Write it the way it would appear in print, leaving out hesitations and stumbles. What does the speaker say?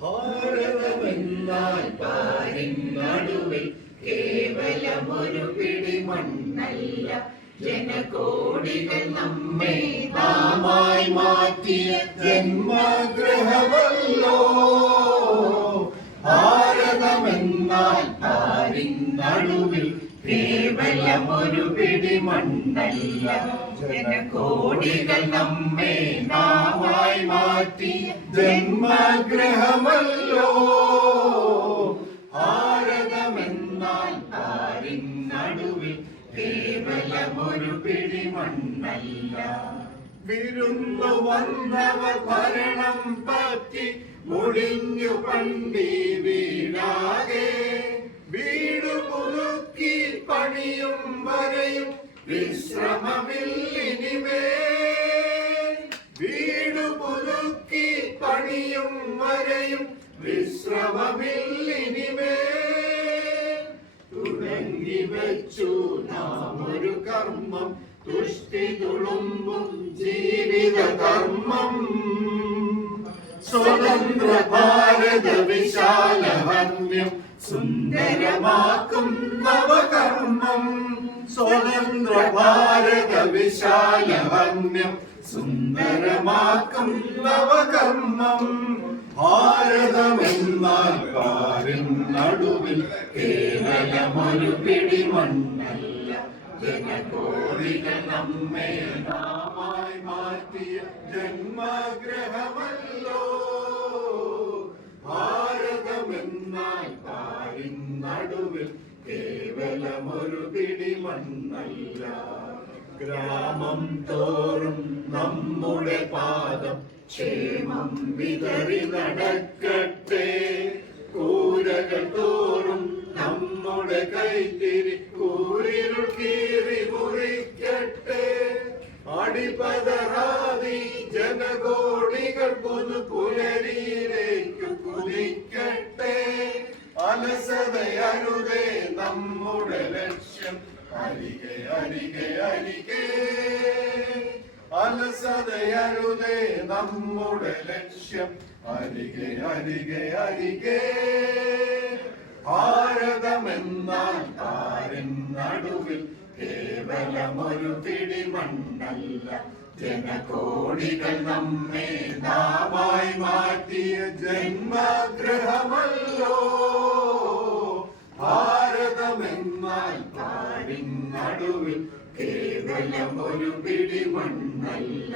ഭാരതമെന്നാൽ പാരിൻ നടുവിൽ കേവലമൊരു പിടി മണ്ണല്ല, ജനകോടികൾ നമ്മെ നാമായി മാറ്റിയ ജന്മഗൃഹമല്ലോ. ഭാരതമെന്നാൽ പാരിൻ നടുവിൽ കേവലമൊരു പിടി മണ്ണല്ല, ജനകോടികൾ നമ്മെ നാമായി മാറ്റിയ ജന്മഗൃഹമല്ലോ. ഭാരതമെന്നാൽ പാരിൻ നടുവിൽ കേവലമൊരു പിടി മണ്ണല്ല. വിരുന്നു വന്നവർ ഭരണം പറ്റി മുടിഞ്ഞു പണ്ടി വീടാകെ, വീടു പുതുക്കി പണിയും വരെയും വിശ്രമമില്ലിനിമേ. വീടു പുതുക്കി പണിയും വരെയും വിശ്രമമില്ലിനിമേ. തുടങ്ങി വെച്ചു നാം ഒരു കർമ്മം, തുഷ്ടി തുളുമ്പും ജീവിത കർമ്മം. സ്വതന്ത്ര ഭാരത വിശാലഹന്യം സുന്ദരമാക്കും നവകർമ്മം. സ്വതന്ത്ര ഭാരത വിശാലഹന്യം സുന്ദരമാക്കും നവകർമ്മം. ഭാരതമെന്നാൽ പാരിൻ നടുവിൽ കേവലമൊരു പിടി മണ്ണല്ല, ജനകോടികൾ നമ്മെ നാമായി മാറ്റിയ ജന്മഗൃഹമല്ലോ. ഭാരതമെന്നാൽ പാരിൻ നടുവിൽ കേവലമൊരു പിടി മണ്ണല്ല. ഗ്രാമം തോറും നമ്മുടെ പാദം ക്ഷേമം വിതറി നടക്കട്ടെ. കൂരകൾ തോറും നമ്മുടെ കൈത്തിരി കൂരിരുൾ കീറി മുറിക്കട്ടെ. അടിപതറാതി ജനകോടികൾ പുതുപുലരിയിലേക്കു കുതിക്കട്ടെ. അലസതയരുതേ നമ്മുടെ ലക്ഷ്യം അരികെ അരികെ അരികെ. അലസതയരുതേ നമ്മുടെ ലക്ഷ്യം അരികെ അരികെ അരികെ. ഭാരതമെന്നാൽ പാരിൻ നടുവിൽ കേവലമൊരു പിടി മണ്ണല്ല, ജനകോടികൾ നമ്മെ നാമായി മാറ്റിയ ജന്മഗൃഹമല്ലോ. ഭാരതമെന്നാൽ പാരിൻ നടുവിൽ കേവലമൊരു പിടി മണ്ണല്ല.